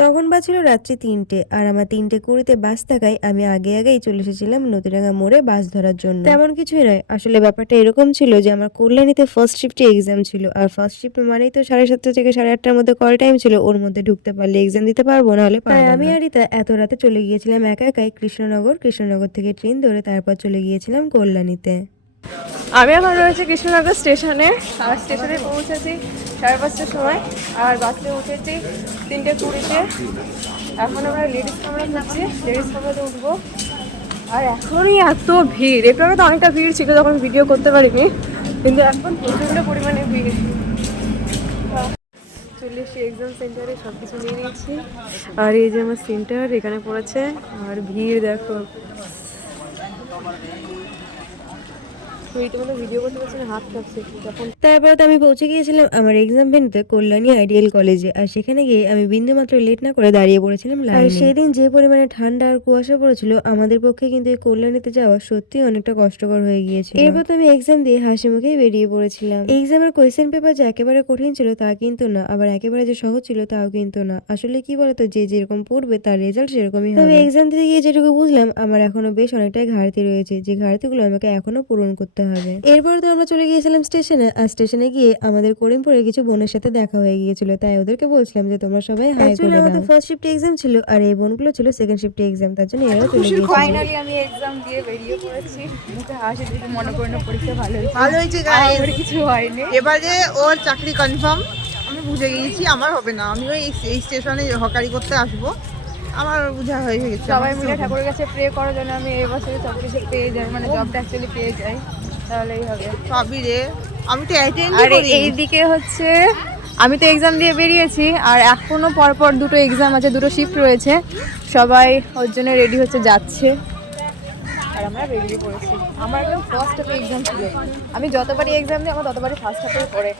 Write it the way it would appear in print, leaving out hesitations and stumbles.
তখন বাজছিল রাত্রি ৩টে, আর আমার ৩টে ২০-তে বাস থাকায় আমি আগেই চলে এসেছিলাম নদীরাঙ্গা মোড়ে বাস ধরার জন্য। তেমন কিছুই নয়, আসলে ব্যাপারটা এরকম ছিল যে আমার কল্যাণীতে ফার্স্ট শিফটে এক্সাম ছিল, আর ফার্স্ট শিফট মানেই তো 7:30 থেকে 8:30-র মধ্যে কল টাইম ছিল, ওর মধ্যে ঢুকতে পারলে এক্সাম দিতে পারবো, নাহলে পারবো না। আমি আর রিতা এত রাতে চলে গিয়েছিলাম একাই কৃষ্ণনগর থেকে ট্রেন ধরে তারপর চলে গিয়েছিলাম কল্যাণীতে। আমি এখন রয়েছে কৃষ্ণনগর স্টেশনে, আর স্টেশনে পৌঁছেছি 5:30টার সময়, আর বাসে উঠেছি 3টে 20-তে। এখন আমরা লেডিস কামরা যাচ্ছি, লেডিস কামরাতে উঠবো। আর এখনই এত ভিড়, একটু আগে তো অনেকটা ভিড় ছিল যখন ভিডিও করতে পারিনি, কিন্তু এখন প্রচণ্ড পরিমাণে ভিড়। চলে এসে এক্সাম সেন্টারে সব কিছু নিয়ে নিয়েছি, আর এই যে আমার সেন্টার এখানে পড়েছে, আর ভিড় দেখো। তারপর তো আমি পৌঁছে গিয়েছিলাম আমার এক্সাম ভেন্যুতে কল্যাণী আইডিয়াল কলেজে, আর সেখানে গিয়ে আমি বিন্দুমাত্র লেট না করে দাঁড়িয়ে পড়েছিলাম লাইনে। আর সেদিন যে পরিমাণে ঠান্ডা আর কুয়াশা পড়েছিল, আমাদের পক্ষে কিন্তু এই কল্যাণীতে যাওয়া সত্যি অনেকটা কষ্টকর হয়ে গিয়েছিল। এরপর তো আমি এক্সাম দিয়ে হাসি মুখেই বেরিয়ে পড়েছিলাম। এক্সামের কোয়েশ্চেন পেপার যে একেবারে কঠিন ছিল তা কিন্তু না, আবার একেবারে যে সহজ ছিল তাও কিন্তু না। আসলে কি বলতো, যে যেরকম পড়বে তার রেজাল্ট সেরকমই হবে। তবে এক্সাম দিতে গিয়ে যেটুকু বুঝলাম, আমার এখনো বেশ অনেকটাই ঘাটতি রয়েছে, যে ঘাটতিগুলো আমাকে এখনো পূরণ করতে হবে। এরপর তো আমরা চলে গিয়েছিলাম স্টেশনে, আর স্টেশনে গিয়ে আমাদের করিমপুরের কিছু বোনের সাথে দেখা হয়ে গিয়েছিল, তাই ওদেরকে বলছিলাম যে তোমরা সবাই হাই করে দাও। আমাদের ফার্স্ট শিফটে এক্সাম ছিল, আর এই বোনগুলো ছিল সেকেন্ড শিফটে এক্সাম, তার জন্য এরাও চলে গিয়েছিল। ফাইনালি আমি এক্সাম দিয়ে বেরিয়ে পড়েছি, মুখে হাসি দেখে মনে করি না পরীক্ষা ভালো হয়েছে। গাইস, কিছু হয়নি। এবারে ওর চাকরি কনফার্ম, আমি বুঝে গিয়েছি আমার হবে না। আমিও এই স্টেশনে হকারি করতে আসবো, আমার বুঝা হয়ে গেছে। সবাই মিলে ঠাকুরের কাছে প্রে করার জন্য আমি এই বছরে সব কিছু পেয়ে যাই, মানে জবটা অ্যাকচুয়ালি পেয়ে যাই, তাহলেই হবে। সবই রে, আমি তো অ্যাটেন্ড আর করি। এইদিকে হচ্ছে আমি তো এক্সাম দিয়ে বেরিয়েছি, আর এখনো পরপর 2টো এক্সাম আছে, 2টো শিফট রয়েছে, সবাই ওর জন্য রেডি হচ্ছে যাচ্ছে, আর আমরা বেরিয়ে পড়েছি। আমার একদম ফার্স্ট হাফে এক্সাম ছিল, আমি যতবারই এক্সাম দিই আমার ততবারই ফার্স্ট হাফে পড়ে।